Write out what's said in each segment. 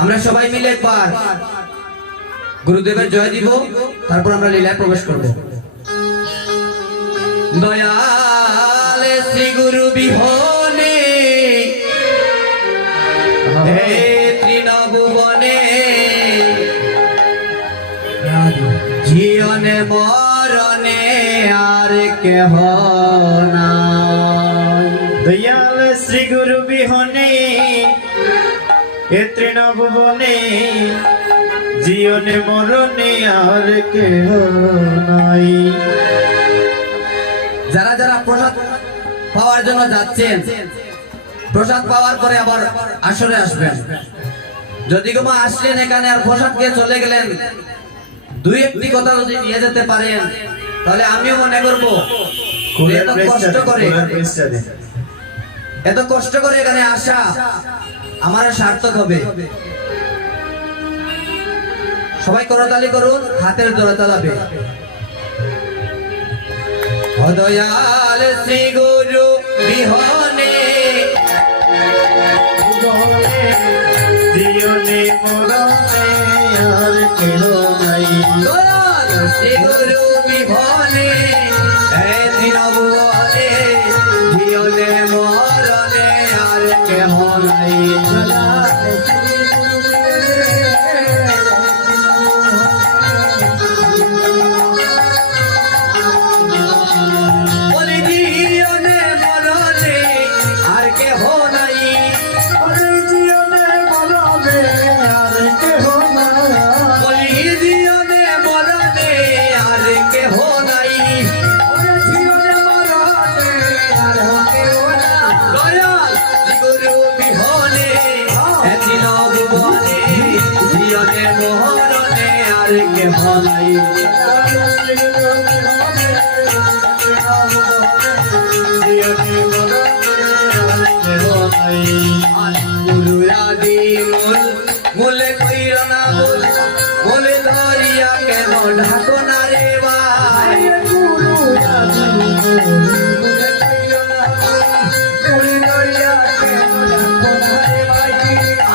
আমরা সবাই মিলে একবার গুরুদেবের জয় দিব, তারপর আমরা লীলায় প্রবেশ করব। দয়াল শ্রী গুরু বিহনে হে তৃণভুবনে জীবনে মরণে আর কেহ নাই। দয়াল শ্রী গুরু বিহনে এ তৃণভুবনে জীবনে মরণে আর কেহ নাই। যারা যারা প্রসাদ পাওয়ার জন্য যাচ্ছেন, প্রসাদ পাওয়ার পরে আবার আসরে আসবেন। যদি কোমা আসলেন এখানে আর প্রসাদ খেয়ে চলে গেলেন, দুই একটি কথা যদি নিয়ে যেতে পারেন তাহলে আমিও মনে করবো এত কষ্ট করে এখানে আসা আমার সার্থক হবে। সবাই করতালি করুন, হাতের জোড়া চালাবে। দয়াল শ্রী গুরু বিহনে জীবনে মরণে আর কেহ নাই। দয়াল শ্রী গুরু বিহনে হে তৃণভুবনে জীবনে মরণে আর কেহ নাই। মুলে কইর না বল, বলে ধরিয়া কেন ঢাকো না রে ভাই।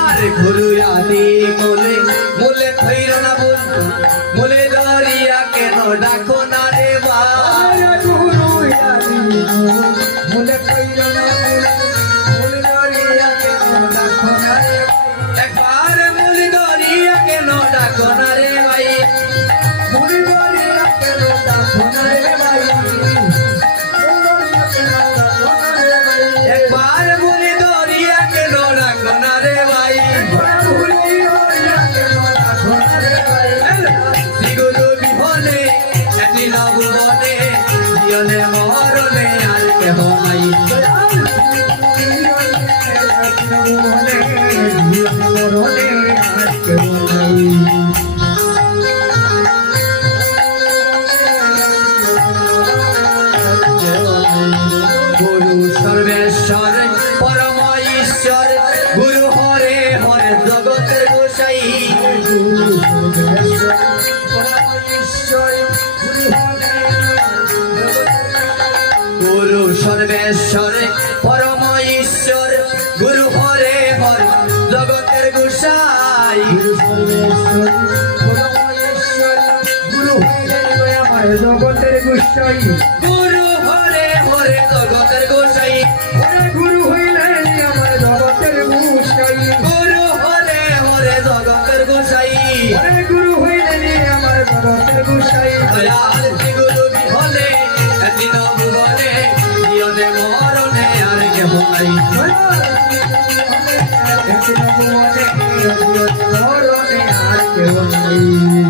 আরে গুরুয়াদি মুলে মুলে কইর না বল, মুলে ধরিয়া কেন ঢাকো না রে ভাই। মুলে কইর না বল, মুলে ধরিয়া কেন ঢাকো না রে। একবার মুলি ধরিয়া কেন ডাকো না রে ভাই, মুলি ধরিয়া কেন ডাকো না রে ভাই। একবার মুলি ধরিয়া কেন ডাকো না রে ভাই, শ্রী গুরু বিহনে তৃণভুবনে জীবনে মরণে আর কেহ নাই। গুরু সর্বেশ্বর পরম ঈশ্বর গুরু হরে হরে জগতের গোসাই। গুরু সর্বেশ্বর পরম ঈশ্বর গুরু হরে হরে জগতের গোসাই। জগতের গোসাই গুরু হরে হরে জগতের গোসাই। গুরু হইলেন আমার জগতের গোসাই। গুরু হরে হরে জগতের গোসাই। গুরু হইলেন আমার জগতের গোসাই। দয়াল শ্রী গুরু বিহনে তৃণভুবনে জীবনে মরণে আর কেহ নাই।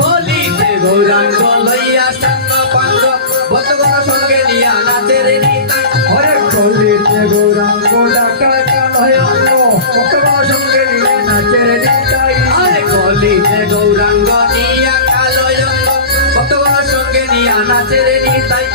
বলিতে গৌরাঙ্গ লইয়া সাঙ্গ পাঙ্গ বতগণ সঙ্গে নিয়া নাচের নিতাই। হরে কলিতে গৌরাঙ্গ ডাকা কালয়ঙ্গ কতবার সঙ্গে নিয়ে নাচের নিতাই। আরে কলিতে গৌরাঙ্গ নিয়া কালয়ঙ্গ বতগণ সঙ্গে নিয়া নাচের নিতাই।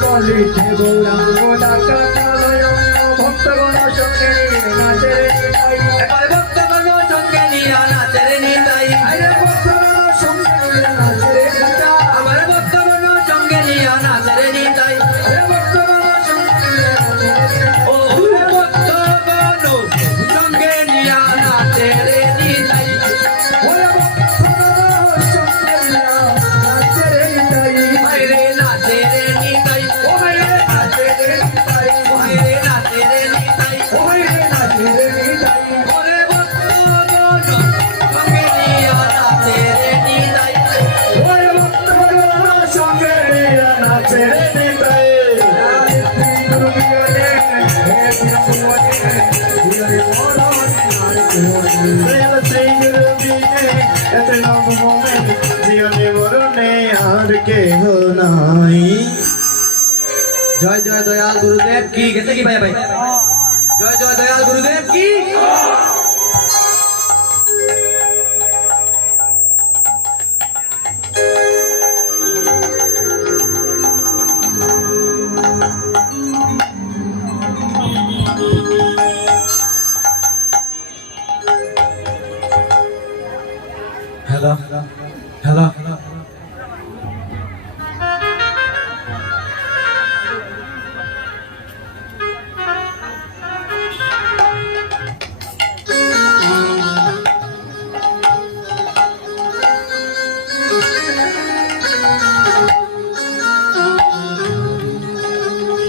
কলিতে গৌরাঙ্গ ডাকা কালয়ঙ্গ ভক্তগণ সঙ্গে নিয়ে নাচের নিতাই। এবার ভক্তগণ সঙ্গে নিয়া নাচের নিতাই। আরে ভক্তগণ সঙ্গে নিয়ে নাচের নিতাই। আমার ভক্তগণ সঙ্গে নিয়া নাচের নিতাই। আরে ভক্তগণ সঙ্গে নিয়ে নাচের নিতাই। ও ভক্তগণ সঙ্গে নিয়া নাচের নিতাই। দয়াল শ্রী গুরু বিনে এত নাম মনে জীবনে মরণে আর কেহ নাই। জয় জয় দয়াল গুরুদেব কি গেছে কি ভাই ভাই জয় জয় দয়াল গুরুদেব কি হ্যালো হ্যালো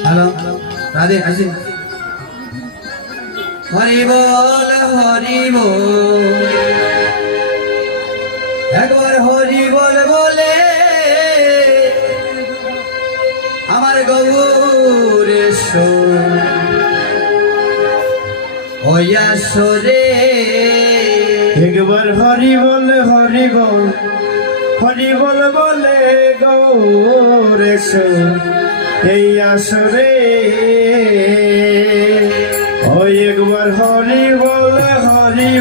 হ্যালো রাধে আসি হরি বল একবার হরি বল বলে আমার গৌরেশ্বর হইয়াসরে একবার হরি বল হরি বল হরি বল বলে গৌরেশ্বর এই আসরে ওই একবার হরি বল হরি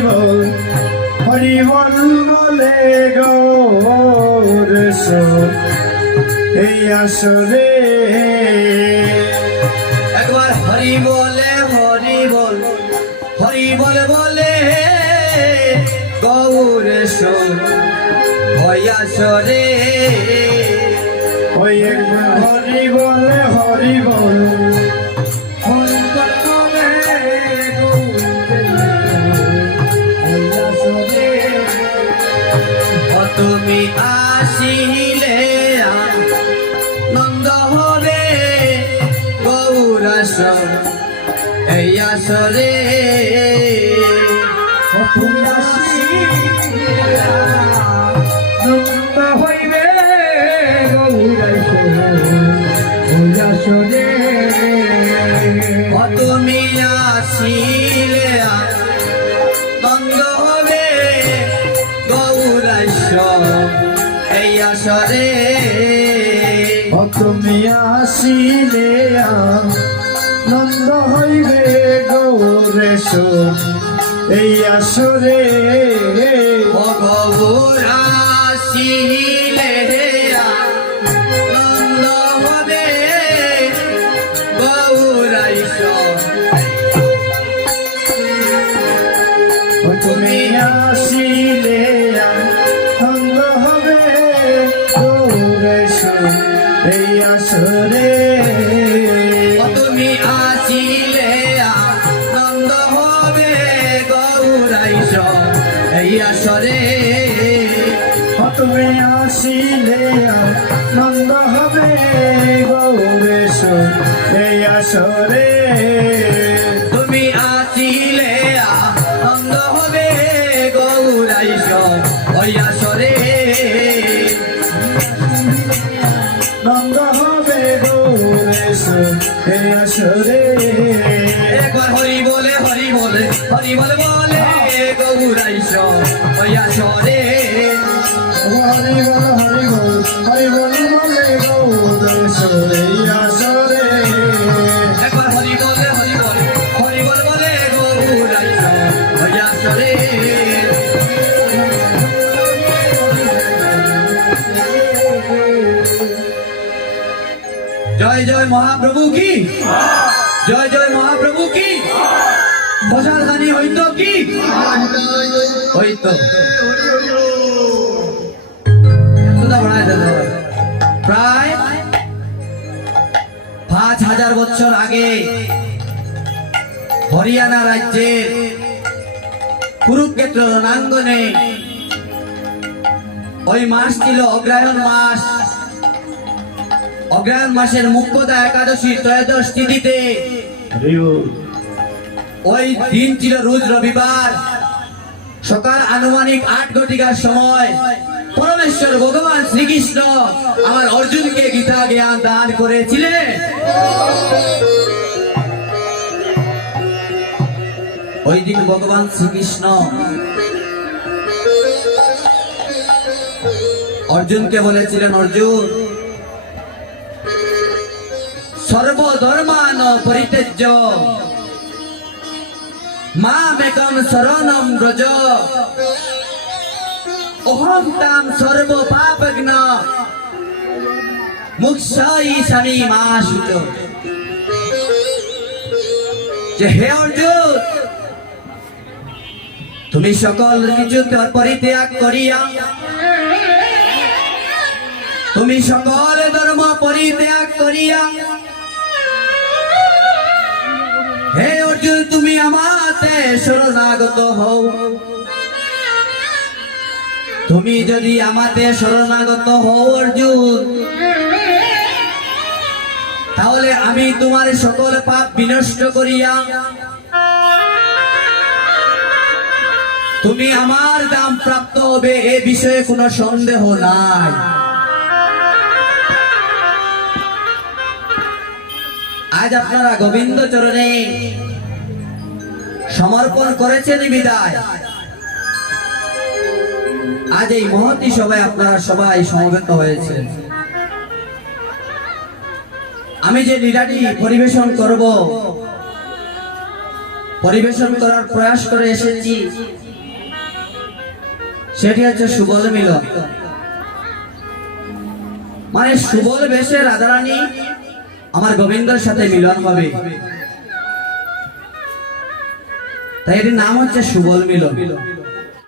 বল বলে গৌরেশ্বর এই আসরে একবার হরি বলে বলে গৌরেশ্বর হইয়াসরে ওই একবার হরি বল হরি বল তুমি আসিলে নন্দ হবে গৌরাসর এই আসরে তুমি আসিলে নন্দ হইবে গৌরাসরে তুমি আসিলে নন্দ হবে গৌরাসর এই আসরে তুমি আসিলে নন্দ হইবে গৌরেশ্বর এই আসরে আসিলে নন্দ হবে গৌরাসর তুমি আসিলে নন্দ হবে গৌরেশ্বর এই আসরে তুমি আসিলে নন্দ হবে গৌরাসর এই আসরে তুমি আসিলে নন্দ হবে গৌরেশ্বর এই আসরে তুমি আসিলে নন্দ হবে গৌরাসর ওই আসরে নন্দ হবে গৌরেশ্বর এই আসরে একবার হরি বলে বলে গৌরাসর ওই আসরে হরি বল বলে গৌরেশ্বর এই আসরে একবার হরি বলে বলে গৌরাসর ওই আসরে জয় জয় মহাপ্রভু কি জয় জয় মহাপ্রভু কি প্রসাদ খানি হইতো কি হইতো প্রায় 5000 বছর আগে হরিয়ানা রাজ্যের কুরুক্ষেত্র রণাঙ্গনে ওই মাস ছিল অগ্রহায়ণ মাস। অগ্রহায়ণ মাসের মুখ্যতা একাদশী ত্রয়োদশ তিথিতে ওই দিন ছিল রোজ রবিবার। সকাল আনুমানিক 8 ঘটিকার সময় পরমেশ্বর ভগবান শ্রীকৃষ্ণ আমার অর্জুনকে গীতা জ্ঞান দান করেছিলেন। ওই দিন ভগবান শ্রীকৃষ্ণ অর্জুনকে বলেছিলেন, অর্জুন সর্বধর্মান পরিত্যজ্য মামেকং শরণং ব্রজ অহং তাং সর্ব পাপজ্ঞ মুক্ষয়িষ্যামি মা শুচ। যে হে অর্জুন, তুমি সকল কিছু পরিত্যাগ করিয়া, তুমি সকল ধর্ম পরিত্যাগ করিয়া, হে অর্জুন তুমি আমাতে শরণাগত হও। তুমি যদি আমাতে শরণাগত হও অর্জুন, তাহলে আমি তোমার সকল পাপ বিনষ্ট করিয়া তুমি আমার দাম প্রাপ্ত হবে, এ বিষয়ে কোনো সন্দেহ নাই। আজ আপনারা গোবিন্দ চরণে সমর্পণ করেছেন বিদায় আজ এই মহতী সভায় আপনারা সবাই সমবেত হয়েছেন। আমি যে লীলাটি পরিবেশন করব, পরিবেশন করার প্রয়াস করে এসেছি, সেটি হচ্ছে সুবল মিলন। মানে সুবল বেশে রাধারানী আমার গোবিন্দর সাথে মিলন হবে, তাই এটির নাম হচ্ছে সুবল মিলন।